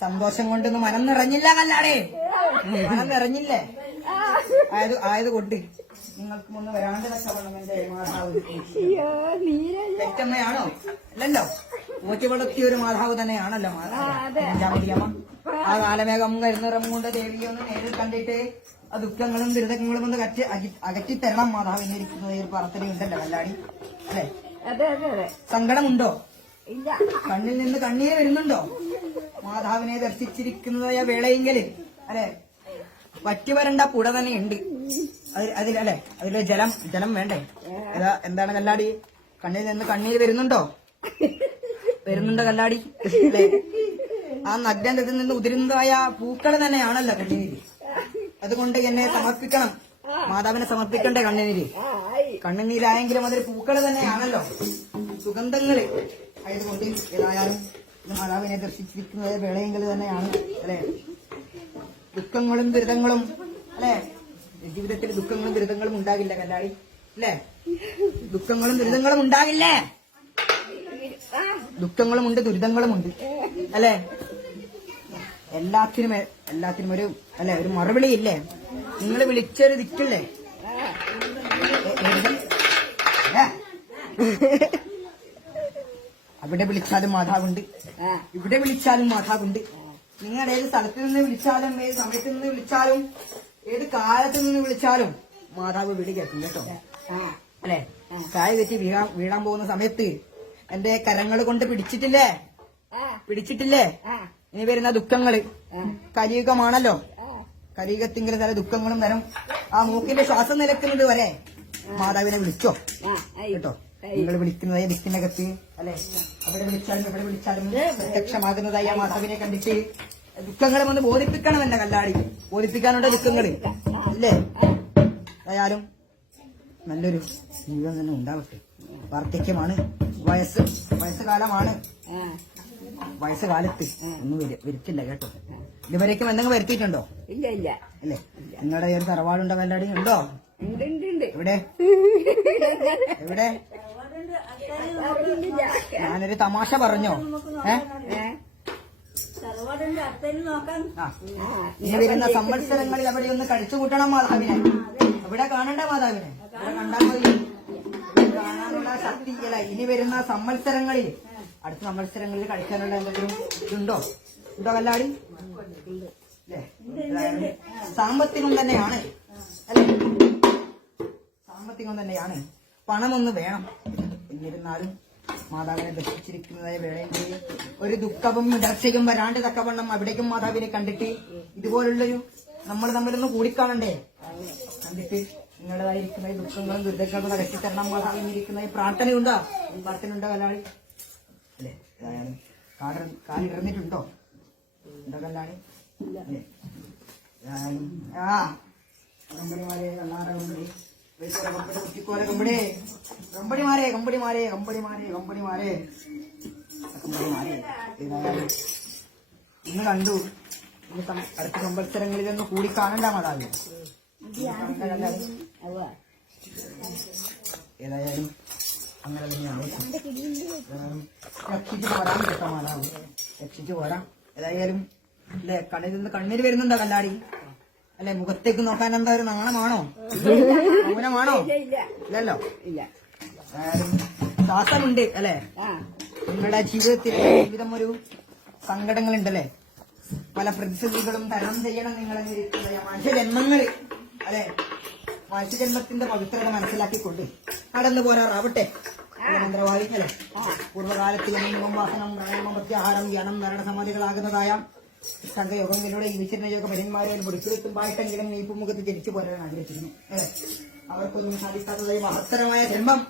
സന്തോഷം കൊണ്ടൊന്നും മനം നിറഞ്ഞില്ല കല്ലാടേ. മനം നിറഞ്ഞില്ലേ? ആയത് ആയത് കൊണ്ട് നിങ്ങൾക്ക് മുന്ന് വരാണ്ട് തെറ്റമ്മയാണോ? അല്ലല്ലോ. ഊറ്റി വളർത്തിയ ഒരു മാതാവ് തന്നെയാണല്ലോ മാതാവ്. ആ കാലമേഘം കരുന്നിറം കൊണ്ട് ദേവിയെ ഒന്ന് നേരിൽ കണ്ടിട്ട് ആ ദുഃഖങ്ങളും ദുരിതങ്ങളും ഒന്ന് കറ്റി അകറ്റി- അകറ്റി തരണം മാതാവ് എന്നിരിക്കുന്നത് ഒരു പ്രാർത്ഥനയുണ്ടല്ലോ കല്ലാടി. അല്ലേ? സങ്കടമുണ്ടോ? കണ്ണിൽ നിന്ന് കണ്ണീര് വരുന്നുണ്ടോ? മാതാവിനെ ദർശിച്ചിരിക്കുന്നതായ വേളയെങ്കിൽ അല്ലെ? വറ്റി വരണ്ട പുഴ തന്നെ ഉണ്ട് അതിൽ അതിൽ അല്ലെ? അതിലെ ജലം ജലം വേണ്ടേ? ഏതാ എന്താണ് കല്ലാടി? കണ്ണിൽ നിന്ന് കണ്ണീര് വരുന്നുണ്ടോ? വരുന്നുണ്ടോ കല്ലാടി? ആ നഗ്നത്തിൽ നിന്ന് ഉതിരുന്നതായ പൂക്കൾ തന്നെയാണല്ലോ കണ്ണീര്. അതുകൊണ്ട് എന്നെ സമർപ്പിക്കണം. മാതാവിനെ സമർപ്പിക്കണ്ടേ കണ്ണുനീര് കണ്ണുനീരായെങ്കിലും അതൊരു പൂക്കൾ തന്നെയാണല്ലോ. സുഗന്ധങ്ങൾ ആയതുകൊണ്ട് ഏതായാലും മാതാവിനെ ദർശിച്ചിരിക്കുന്നത് വേളയെങ്കിൽ തന്നെയാണ് അല്ലെ? ദുഃഖങ്ങളും ദുരിതങ്ങളും അല്ലെ? ജീവിതത്തിൽ ദുഃഖങ്ങളും ദുരിതങ്ങളും ഉണ്ടാകില്ല കല്ലാളി അല്ലെ? ദുഃഖങ്ങളും ദുരിതങ്ങളും ഉണ്ടാകില്ലേ? ദുഃഖങ്ങളും ഉണ്ട് ദുരിതങ്ങളും ഉണ്ട് അല്ലെ? എല്ലാത്തിനും എല്ലാത്തിനും ഒരു അല്ലെ ഒരു മറുപടി ഇല്ലേ? നിങ്ങൾ വിളിച്ചൊരു ദിക്കില്ലേ അവിടെ വിളിച്ചാലും മാതാവുണ്ട്. ഇവിടെ വിളിച്ചാലും മാതാവുണ്ട്. നിങ്ങൾ ഏത് സ്ഥലത്ത് നിന്ന് വിളിച്ചാലും ഏത് സമയത്ത് നിന്ന് വിളിച്ചാലും ഏത് കാലത്ത് നിന്ന് വിളിച്ചാലും മാതാവ് വീട് കേൾക്കും കേട്ടോ. അല്ലെ? കായ തെറ്റി വീഴാൻ വീഴാൻ പോകുന്ന സമയത്ത് എന്റെ കരങ്ങൾ കൊണ്ട് പിടിച്ചിട്ടില്ലേ? പിടിച്ചിട്ടില്ലേ? ഇനി വരുന്ന ദുഃഖങ്ങൾ. കരിയുഗമാണല്ലോ കലിയുഗമാണല്ലോ തല ദുഃഖങ്ങളും തരം ആ മൂക്കിന്റെ ശ്വാസം നിലക്കുന്നത് വരെ മാതാവിനെ വിളിച്ചോ? കേട്ടോ. നിങ്ങൾ വിളിക്കുന്നതായി ദിക്കിനകത്ത് അല്ലെ? അവിടെ വിളിച്ചാലും എവിടെ വിളിച്ചാലും പ്രത്യക്ഷമാകുന്നതായി ആ മാധവിനെ കണ്ടിട്ട് ദുഃഖങ്ങളെ ഒന്ന് ബോധിപ്പിക്കണം എന്റെ കല്ലാടി. ബോധിപ്പിക്കാനുള്ള ദുഃഖങ്ങൾ. അല്ലേ? ആയാലും നല്ലൊരു ജീവിതം തന്നെ ഉണ്ടാവട്ടെ. വാർദ്ധക്യമാണ്. വയസ്സ് വയസ്സുകാലമാണ്. വയസ്സുകാലത്ത് ഒന്നും വരു- വരുത്തില്ല കേട്ടോ. ഇതുവരേക്കും എന്തെങ്കിലും വരുത്തിയിട്ടുണ്ടോ? ഇല്ല ഇല്ല. അല്ലേ? നിങ്ങളുടെ ഒരു തറവാടുണ്ടോ കല്ലാടി? ഉണ്ടോ. എവിടെ? എവിടെ. ഞാനൊരു തമാശ പറഞ്ഞോ? ഇനി വരുന്ന സംവത്സരങ്ങളിൽ അവിടെ ഒന്ന് കഴിച്ചു കൂട്ടണം മാതാവിനെ. അവിടെ കാണണ്ട മാതാവിനെ. ഇവിടെ കണ്ടാൽ മതി. കാണാനുള്ള ശക്തി ഇനി വരുന്ന സംവത്സരങ്ങളിൽ അടുത്ത സംവത്സരങ്ങളിൽ കഴിക്കാനുള്ള എന്തെങ്കിലും ഇതുണ്ടോ? ഉണ്ടോ കല്ലാടി സാമ്പത്തികം തന്നെയാണ്. അല്ലേ? സാമ്പത്തികം തന്നെയാണ്. പണമൊന്ന് വേണം. എന്നിരുന്നാലും മാതാവിനെ ദർശിച്ചിരിക്കുന്നതായ വേളയിൽ ഒരു ദുഃഖവും ഇടർച്ചയും വരാണ്ട് തക്കവണ്ണം അവിടേക്കും മാതാവിനെ കണ്ടിട്ട് ഇതുപോലുള്ളൊരു നമ്മൾ തമ്മിലൊന്ന് കൂടിക്കാണണ്ടേ? കണ്ടിട്ട് നിങ്ങളുടേതായിരിക്കുന്ന ഈ ദുഃഖങ്ങളും ദുരിതങ്ങളും അകറ്റി തരണം മാതാവിന് ഇരിക്കുന്ന പ്രാർത്ഥനയുണ്ടോ? പ്രാർത്ഥനയുണ്ടോ കല്ലാളി? അല്ലേ? ഏതായാലും കാല കാലിടർന്നിട്ടുണ്ടോ ഉണ്ടോ കല്ലാളി? അല്ലേ? നമ്മുടെ ആ. കമ്പനിമാരെ കള്ളാറകമ്പടി കുട്ടിക്കോല കമ്പടി കമ്പടിമാരെ കമ്പടിമാരെ കമ്പടിമാരെ കമ്പടിമാരെ കമ്പടിമാരെ ഇന്ന് കണ്ടു. ഇന്ന് അടുത്ത അടുത്ത സംവത്സരങ്ങളിലൊന്ന് കൂടി കാണണ്ട മാതാവ്. ഏതായാലും അങ്ങനെ തന്നെയാണ് രക്ഷിച്ചു പോരാം കേട്ടോ മാതാവ്. രക്ഷിച്ചു പോരാം. ഏതായാലും അല്ലെ കണ്ണിൽ നിന്ന് കണ്ണീര് വരുന്നുണ്ടോ കല്ലാടി അല്ലെ മുഖത്തേക്ക് നോക്കാൻ എന്താ ഒരു നാണമാണോ? മൗനമാണോ ഇല്ല. ഇല്ല ഇല്ലല്ലോ. ഇല്ല. ശ്വാസമുണ്ട് അല്ലെ? നിങ്ങളുടെ ജീവിതത്തിൽ ജീവിതം ഒരു സങ്കടങ്ങളുണ്ടല്ലേ? പല പ്രതിസന്ധികളും തരണം ചെയ്യണം നിങ്ങളെ മനുഷ്യജന്മങ്ങൾ അല്ലെ? മനുഷ്യജന്മത്തിന്റെ പവിത്രത മനസ്സിലാക്കിക്കൊണ്ട് കടന്നു പോരാറാവട്ടെ. മന്ത്രവാദി അല്ലെ പൂർവകാലത്തിൽ വാസനം പ്രാണമം പ്രത്യാഹാരം യണം ധാരണ സമാധികളാകുന്നതായ സംഘയോഗങ്ങളിലൂടെ ജീവിച്ചിരുന്ന യോഗ പര്യന്മാരെ പൊടിച്ചെടുത്തുമ്പായിട്ടെങ്കിലും നീപ്പുമുഖത്ത് മുഖത്ത് ജനിച്ചു പോരാൻ ആഗ്രഹിച്ചിരുന്നു അല്ലെ? അവർക്കൊന്നും സാധിക്കാത്തതായ മഹത്തരമായ ജന്മം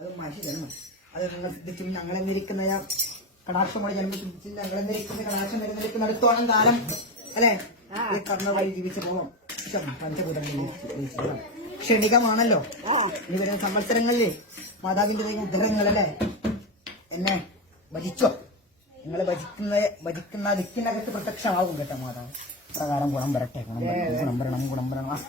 അത് മനുഷ്യജന്മം അത് നിങ്ങൾ സിദ്ധിച്ചും ഞങ്ങളെന്നിരിക്കുന്ന കടാക്ഷമോടെ ജന്മം സിദ്ധിച്ചും ഞങ്ങളെന്നിരിക്കുന്ന കടാക്ഷം വരുന്നിരിക്കുന്ന അടുത്തോളം കാലം അല്ലെ? ഈ കർണ വഴി ജീവിച്ചു പോകും പഞ്ചഭൂതങ്ങളിൽ. ക്ഷണികമാണല്ലോ. ഇനി വരുന്ന സംവത്സരങ്ങളിലെ മാതാവിന്റെ ഉദ്ധരങ്ങൾ അല്ലെ? എന്നെ ഭജിച്ചോ? നിങ്ങൾ ഭജിക്കുന്ന ഭജിക്കുന്ന ദിക്കിനകത്ത് പ്രത്യക്ഷമാകും കേട്ടോ മാതാവ്. പ്രകാരം ഗുണം വരട്ടെ. ഗുണം വരണം ഗുണം വരണം.